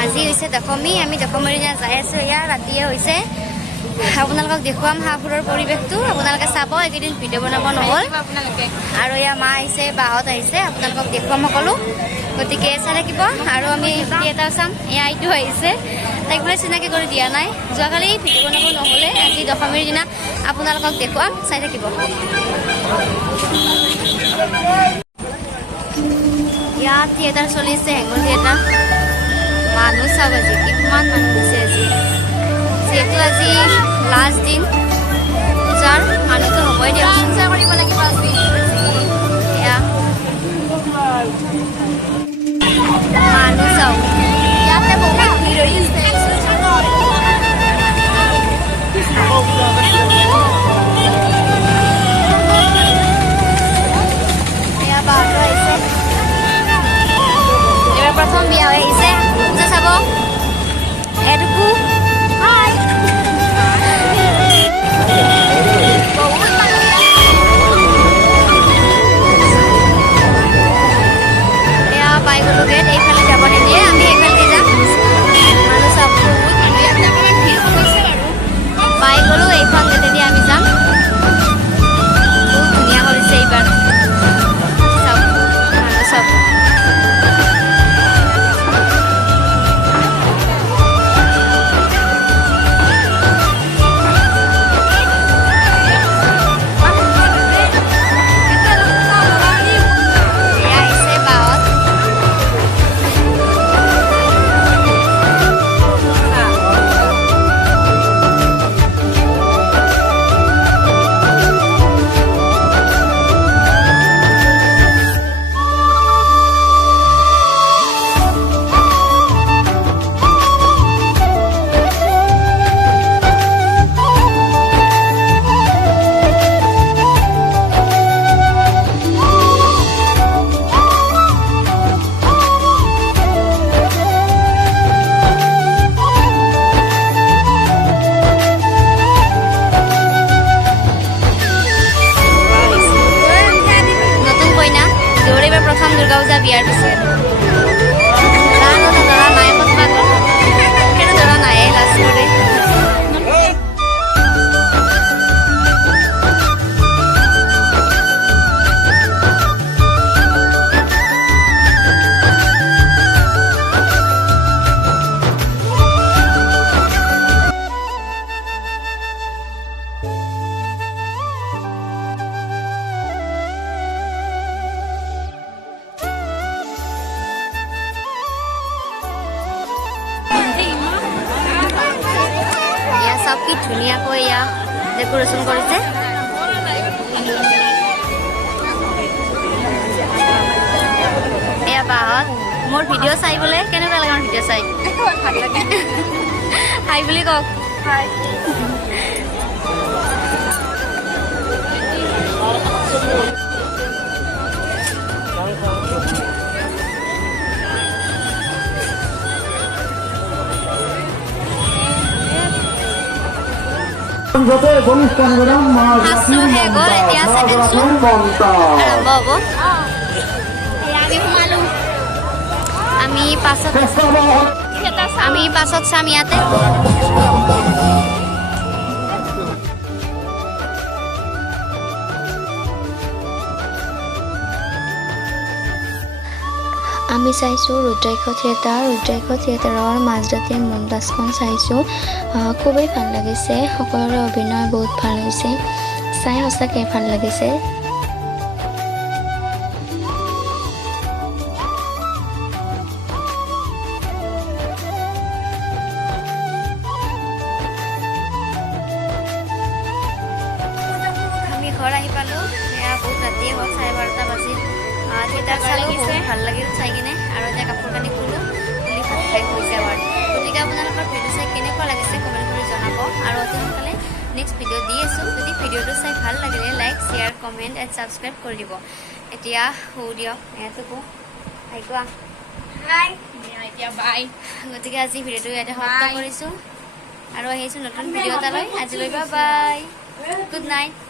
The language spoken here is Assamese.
আজি হৈছে দশমী আমি দশমীৰ দিনা যাই আছোঁ ইয়াৰ ৰাতিয়ে হৈছে আপোনালোকক দেখুৱাম হাঁহপুৰৰ পৰিৱেশটো আপোনালোকে চাব এইকেইদিন ভিডিঅ' বনাব নহ'ল আৰু এয়া মা আহিছে বাহঁত আহিছে আপোনালোকক দেখুৱাম সকলো গতিকে চাই থাকিব আৰু আমি থিয়েটাৰ চাম এয়া এইটো আহিছে তাইক বোলে চিনাকি কৰি দিয়া নাই যোৱাকালি ভিডিঅ' বনাব নহ'লে আজি দশমীৰ দিনা আপোনালোকক দেখুৱাম চাই থাকিব ইয়াত থিয়েটাৰ চলিছে হেঙুল থিয়েটাৰ মানুহ চাব আজি কিমান মানুহ হৈছে আজি যিহেতু আজি লাষ্ট দিন পূজাৰ মানুহটো হ'বই দিয়ক এনজয় কৰিব লাগিব আজি এয়া মানুহ চাওক ইয়াতে বহুত ভিৰ হৈছে এয়া বাহঁতো আহিছে এইবাৰ প্ৰথম বিয়া হৈ আহিছে পূজা চাব এটুকু এয়া পাই গ'লো গেট এইফালে যাব নিদিয়ে আমি এইফালে যাম মানুহ চাব বহুত মানুহ ইয়াত অকণমান ভিৰ হৈছে বাৰু পাই গ'লো এইখন গেটেদি আমি যাম বহুত ধুনীয়া কৰিছে এইবাৰ চাওক মানুহ চাওক দুর্গা পূজা বিয়ার পিছে ধরা নাই কতবা কেন ধরা নাই লাস্ট করে সব কি ধুনীয়াকৈ এয়া ডেকোৰেশ্যন কৰিছে এয়া বাহঁত মোৰ ভিডিঅ' চাই বোলে কেনেকুৱা লাগে মোৰ ভিডিঅ' চাই হাই বুলি কওক আমি পাছত চাম ইয়াতে আমি চাইছোঁ ৰুদ্ৰাক্ষ থিয়েটাৰৰ মাজৰাতিৰ মন্দাজখন চাইছোঁ খুবেই ভাল লাগিছে সকলোৰে অভিনয় বহুত ভাল হৈছে চাই সঁচাকৈ ভাল লাগিছে আমি ঘৰ আহি পালোঁ এয়া বহুত ৰাতিয়ে হ'ল 12:30 বাজিল থিয়েটাৰ চালোঁ বহুত ভাল লাগিল চাই কিনে আৰু এতিয়া কাপোৰ কানি খুলোঁ খুলি ভাত খাই হৈছে আৰু গতিকে আপোনালোকৰ ভিডিঅ' চাই কেনেকুৱা লাগিছে কমেণ্ট কৰি জনাব আৰু অতি সোনকালে নেক্সট ভিডিঅ' দি আছোঁ যদি ভিডিঅ'টো চাই ভাল লাগিলে like share comment and subscribe কৰি দিব এতিয়া শু দিয়ক ইয়াতো কওঁ হাই কোৱা হাই এতিয়া বাই গতিকে আজি ভিডিঅ'টো ইয়াতে সমাপ্ত কৰিছোঁ আৰু আহিছোঁ নতুন ভিডিঅ' এটালৈ আজিলৈ বাই বাই গুড নাইট